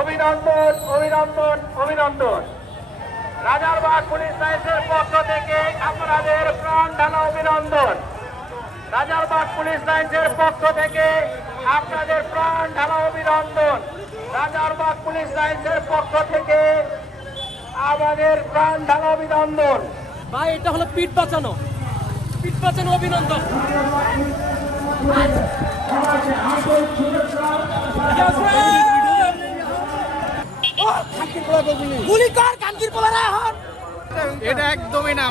অভিনন্দন, অভিনন্দন, অভিনন্দন। রাজারবাগ পুলিশ লাইন্সের পক্ষ থেকে আপনাদের প্রাণ ঢালা অভিনন্দন। রাজারবাগ পুলিশ লাইন্সের পক্ষ থেকে আপনাদের প্রাণ ঢালা অভিনন্দন। রাজারবাগ পুলিশ লাইন্সের পক্ষ থেকে আমাদের প্রাণ ঢালা অভিনন্দন। ভাই, এটা হলো পিঠ বাঁচানো অভিনন্দন। গুলি কর কানকির পোলারা এখন। এটা একদমই না,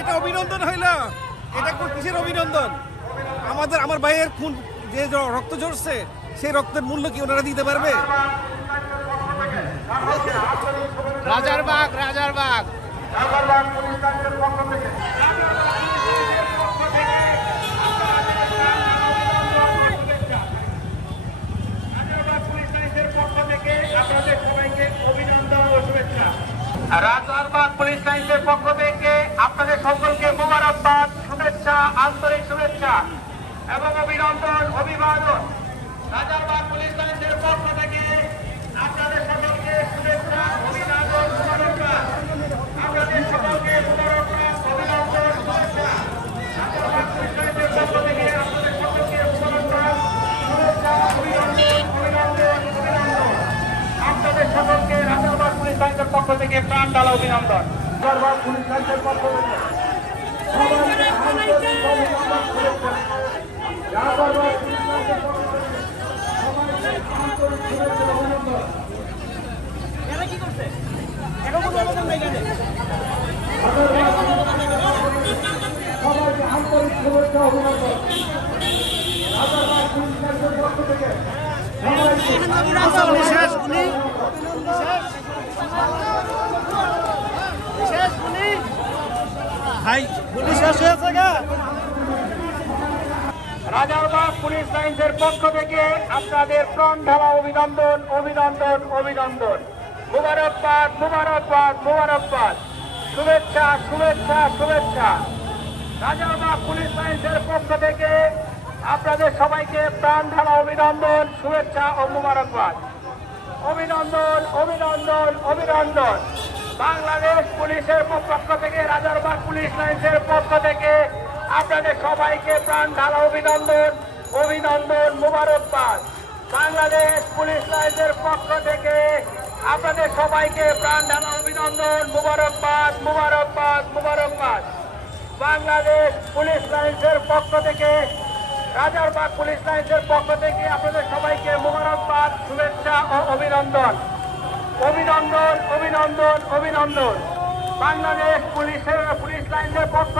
এটা অভিনন্দন হইল। এটা কিসের অভিনন্দন? আমার ভাইয়ের খুন যে রক্ত ঝরছে, সেই রক্তের মূল্য কি ওনারা দিতে পারবে? রাজারবাগ পুলিশ লাইন্সের পক্ষ থেকে আপনাদের সবাইকে অভিনন্দন ও শুভেচ্ছা। রাজারবাগ পুলিশ লাইন্সের পক্ষ থেকে আপনাদের সকলকে মোবারকবাদ, শুভেচ্ছা, আন্তরিক শুভেচ্ছা এবং অভিনন্দন, অভিবাদন। রাজারবাগ পুলিশ লাইন্সের পক্ষ থেকে আপনাদের সকলকে শুভেচ্ছা, অভিনন্দন, মোবারকবাদ। আপনাদের সকলকে মোবারকবাদ, অভিনন্দন, শুভেচ্ছা। রাজারবাগ পুলিশ লাইন্সের পক্ষ থেকে আপনাদের সকলকে মোবারকবাদ, শুভেচ্ছা, অভিনন্দন, অভিনন্দন, অভিনন্দন। আপনাদের সকলকে রাজারবাগ পুলিশ লাইন্সের পক্ষ থেকে প্রাণ ঢালা অভিনন্দন। রাজারবাগ পুলিশ লাইন্সের পক্ষ থেকে সবাইকে আন্তরিক অভিনন্দন, শুভেচ্ছা। রাজারবাগ পুলিশ লাইন্সের পক্ষ থেকে সবাইকে আন্তরিক শুভেচ্ছা, অভিনন্দন। এরা কি করছে? এটা কোনো অবদান নাই কেন? সবাইকে আন্তরিক শুভেচ্ছা, অভিনন্দন। রাজারবাগ পুলিশ লাইন্সের পক্ষ থেকে রাজারবাগ পুলিশ লাইন্সের পক্ষ থেকে আপনাদের প্রাণ ঢালা অভিনন্দন, অভিনন্দন, অভিনন্দন। মুবারকবাদ, মুবারকবাদ, মুবারকবাদ। শুভেচ্ছা, শুভেচ্ছা, শুভেচ্ছা। রাজারবাগ পুলিশ লাইন্সের পক্ষ থেকে আপনাদের সবাইকে প্রাণ ঢালা অভিনন্দন, শুভেচ্ছা ও মুবারকবাদ। অভিনন্দন, অভিনন্দন, অভিনন্দন। বাংলাদেশ পুলিশের পক্ষ থেকে, রাজারবাগ পুলিশ লাইন্সের পক্ষ থেকে আপনাদের সবাইকে প্রাণ ঢালা অভিনন্দন, অভিনন্দন, মুবারকবাদ। বাংলাদেশ পুলিশ লাইন্সের পক্ষ থেকে আপনাদের সবাইকে প্রাণ ঢালা অভিনন্দন, মুবারকবাদ, মুবারকবাদ, মুবারকবাদ। বাংলাদেশ পুলিশ লাইন্সের পক্ষ থেকে, রাজারবাগ পুলিশ লাইন্সের পক্ষ থেকে আপনাদের সবাইকে মোবারকবাদ, শুভেচ্ছা ও অভিনন্দন। অভিনন্দন, অভিনন্দন, অভিনন্দন। বাংলাদেশ পুলিশ লাইন্সের পক্ষ